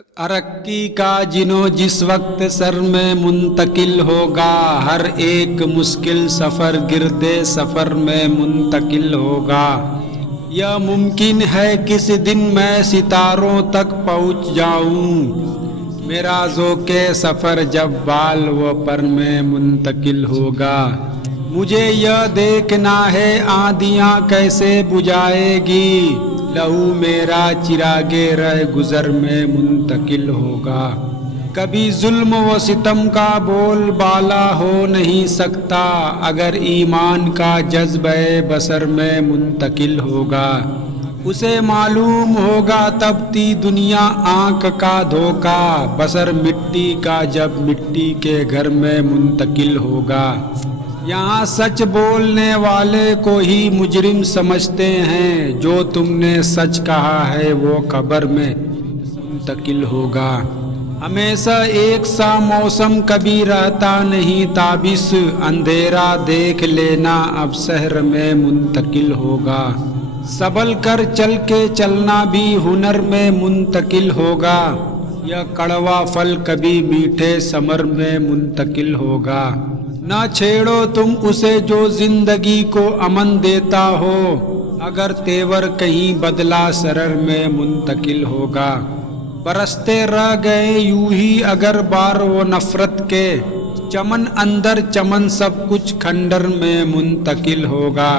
ترقی کا جنو جس وقت سر میں منتقل ہوگا، ہر ایک مشکل سفر گردے سفر میں منتقل ہوگا۔ یہ ممکن ہے کس دن میں ستاروں تک پہنچ جاؤں، میرا ذوق سفر جب بال و پر میں منتقل ہوگا۔ مجھے یہ دیکھنا ہے آندیاں کیسے بجھائے گی، لہو میرا چراغ رہ گزر میں منتقل ہوگا۔ کبھی ظلم و ستم کا بول بالا ہو نہیں سکتا، اگر ایمان کا جذبہ بصر میں منتقل ہوگا۔ اسے معلوم ہوگا تبتی دنیا آنکھ کا دھوکا، بصر مٹی کا جب مٹی کے گھر میں منتقل ہوگا۔ یہاں سچ بولنے والے کو ہی مجرم سمجھتے ہیں، جو تم نے سچ کہا ہے وہ قبر میں منتقل ہوگا۔ ہمیشہ ایک سا موسم کبھی رہتا نہیں تابس، اندھیرا دیکھ لینا اب سحر میں منتقل ہوگا۔ سنبھل کر چل کے چلنا بھی ہنر میں منتقل ہوگا، یہ کڑوا پھل کبھی میٹھے ثمر میں منتقل ہوگا۔ نہ چھیڑو تم اسے جو زندگی کو امن دیتا ہو، اگر تیور کہیں بدلا سرر میں منتقل ہوگا۔ برستے رہ گئے یوں ہی اگر بار و نفرت کے، چمن اندر چمن سب کچھ کھنڈر میں منتقل ہوگا۔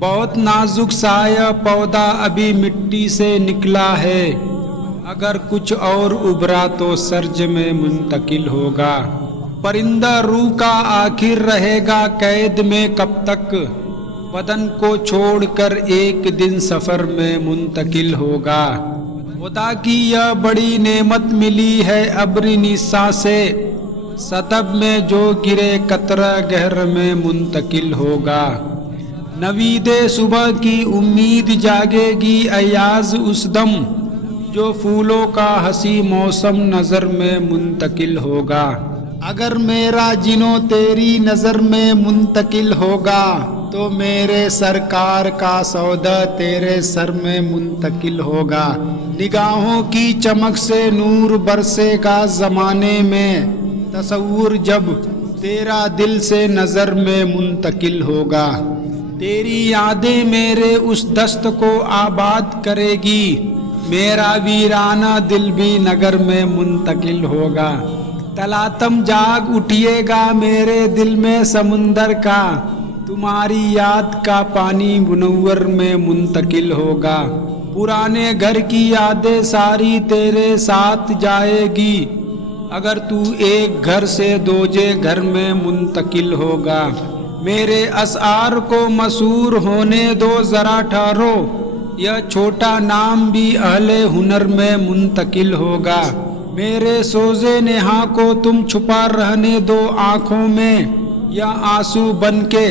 بہت نازک سایہ پودا ابھی مٹی سے نکلا ہے، اگر کچھ اور ابھرا تو سرج میں منتقل ہوگا۔ پرندہ روح کا آخر رہے گا قید میں کب تک، بدن کو چھوڑ کر ایک دن سفر میں منتقل ہوگا۔ خدا کی یہ بڑی نعمت ملی ہے ابری نساں سے، سطب میں جو گرے قطرہ گہر میں منتقل ہوگا۔ نوید صبح کی امید جاگے گی ایاز اس دم، جو پھولوں کا ہنسی موسم نظر میں منتقل ہوگا۔ اگر میرا جنو تیری نظر میں منتقل ہوگا، تو میرے سرکار کا سودا تیرے سر میں منتقل ہوگا۔ نگاہوں کی چمک سے نور برسے گا زمانے میں، تصور جب تیرا دل سے نظر میں منتقل ہوگا۔ تیری یادیں میرے اس دست کو آباد کرے گی، میرا ویرانہ دل بھی نگر میں منتقل ہوگا۔ تلاتم جاگ اٹھئے گا میرے دل میں سمندر کا، تمہاری یاد کا پانی منور میں منتقل ہوگا۔ پرانے گھر کی یادیں ساری تیرے ساتھ جائے گی، اگر تو ایک گھر سے دوجے گھر میں منتقل ہوگا۔ میرے اشعار کو مشہور ہونے دو ذرا ٹھہرو، یہ چھوٹا نام بھی اہل ہنر میں منتقل ہوگا۔ میرے سوزے نہاں کو تم چھپا رہنے دو آنکھوں میں، یا آنسو بن کے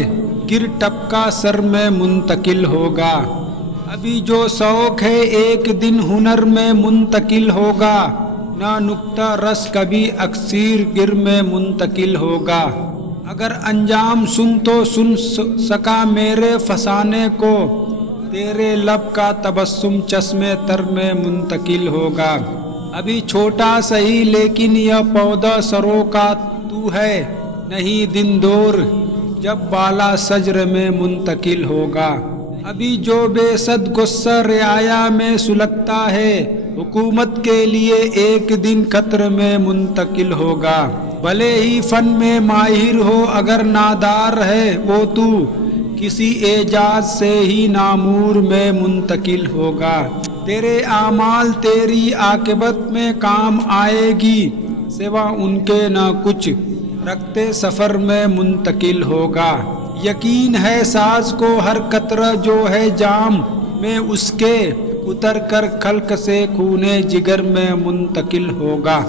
گر ٹپکا سر میں منتقل ہوگا۔ ابھی جو شوق ہے ایک دن ہنر میں منتقل ہوگا، نہ نقطہ رس کبھی اکسیر گر میں منتقل ہوگا۔ اگر انجام سن تو سن سکا میرے فسانے کو، تیرے لب کا تبسم چشمے تر میں منتقل ہوگا۔ ابھی چھوٹا سہی لیکن یہ پودا سروں کا تو ہے، نہیں دن دور جب بالا شجر میں منتقل ہوگا۔ ابھی جو بے صد غصہ رعایا میں سلگتا ہے، حکومت کے لیے ایک دن قطر میں منتقل ہوگا۔ بھلے ہی فن میں ماہر ہو اگر نادار ہے وہ تو، کسی اعجاز سے ہی نامور میں منتقل ہوگا۔ تیرے اعمال تیری عاقبت میں کام آئے گی، سوا ان کے نہ کچھ رکھتے سفر میں منتقل ہوگا۔ یقین ہے ساز کو ہر قطرہ جو ہے جام میں اس کے، اتر کر خلق سے خون جگر میں منتقل ہوگا۔